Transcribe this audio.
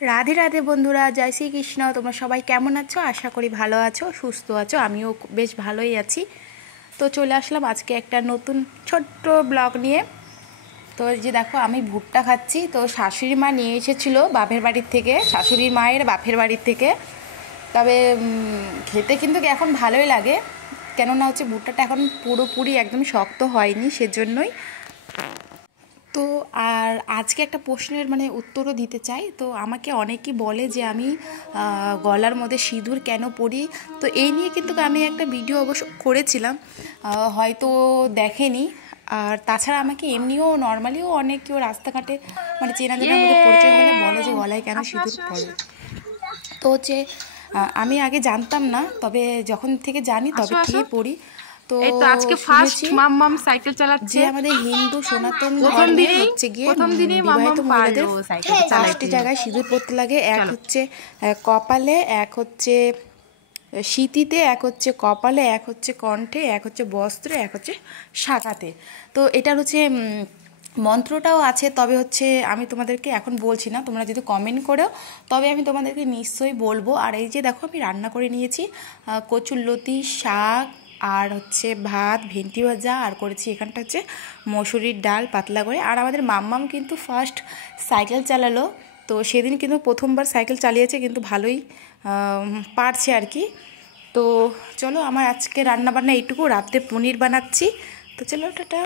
রাধে রাধে বন্ধুরা, জয় শ্রীকৃষ্ণ। তোমরা সবাই কেমন আছো? আশা করি ভালো আছো, সুস্থ আছো। আমিও বেশ ভালোই আছি। তো চলে আসলাম আজকে একটা নতুন ছোট্ট ব্লগ নিয়ে। তো এই যে দেখো, আমি ভুট্টা খাচ্ছি। তো শাশুড়ি মা নিয়ে এসেছিলো বাপের বাড়ির থেকে, শাশুড়ির মায়ের বাপের বাড়ির থেকে। তবে খেতে কিন্তু এখন ভালোই লাগে, কেননা হচ্ছে ভুট্টাটা এখন পুরোপুরি একদম শক্ত হয়নি, সেজন্যই। তো আর আজকে একটা প্রশ্নের উত্তরও দিতে চাই। তো আমাকে অনেকেই বলে যে আমি গলার মধ্যে সিঁদুর কেন পরি। তো এই নিয়ে কিন্তু আমি একটা ভিডিও অবশ্য করেছিলাম, হয়তো দেখেনি। আর তাছাড়া আমাকে এমনিও নর্মালিও অনেক কেউ রাস্তাঘাটে চেনা জানার মধ্যে পরিচয় হলে বলে যে গলায় কেন সিঁদুর পরে। তো হচ্ছে আমি আগে জানতাম না, তবে যখন থেকে জানি তবে থেকেই পড়ি। তো আজকে ফার্স্ট শুনেছি মাম্মাম সাইকেল চালাচ্ছে। যে আমাদের হিন্দু সনাতন প্রথম ধর্মে দিনেই হচ্ছে গিয়ে বিবাহিত মহিলাদের পাঁচটি জায়গায় সিঁদুর পড়তে লাগে। এক হচ্ছে কপালে, এক হচ্ছে সিঁথিতে, এক হচ্ছে কপালে, এক হচ্ছে কণ্ঠে, এক হচ্ছে বস্ত্রে, এক হচ্ছে শাখাতে। তো এটার হচ্ছে মন্ত্রটাও আছে, তবে হচ্ছে আমি তোমাদেরকে এখন বলছি না, তোমরা যদি কমেন্ট করো তবে আমি তোমাদেরকে নিশ্চয়ই বলবো। আর এই যে দেখো, আমি রান্না করে নিয়েছি কচুরলতি শাক, আর হচ্ছে ভাত, ভেন্ডি ভাজা, আর করেছি এখানটা হচ্ছে মসুরির ডাল পাতলা করে। আর আমাদের মাম্মাম কিন্তু ফার্স্ট সাইকেল চালালো। তো সেদিন কিন্তু প্রথমবার সাইকেল চালিয়েছে, কিন্তু ভালোই পারছে আর কি। তো চলো, আমার আজকে রান্নাবান্না এইটুকু। রাত্রে পনির বানাচ্ছি। তো চলো, টাটা।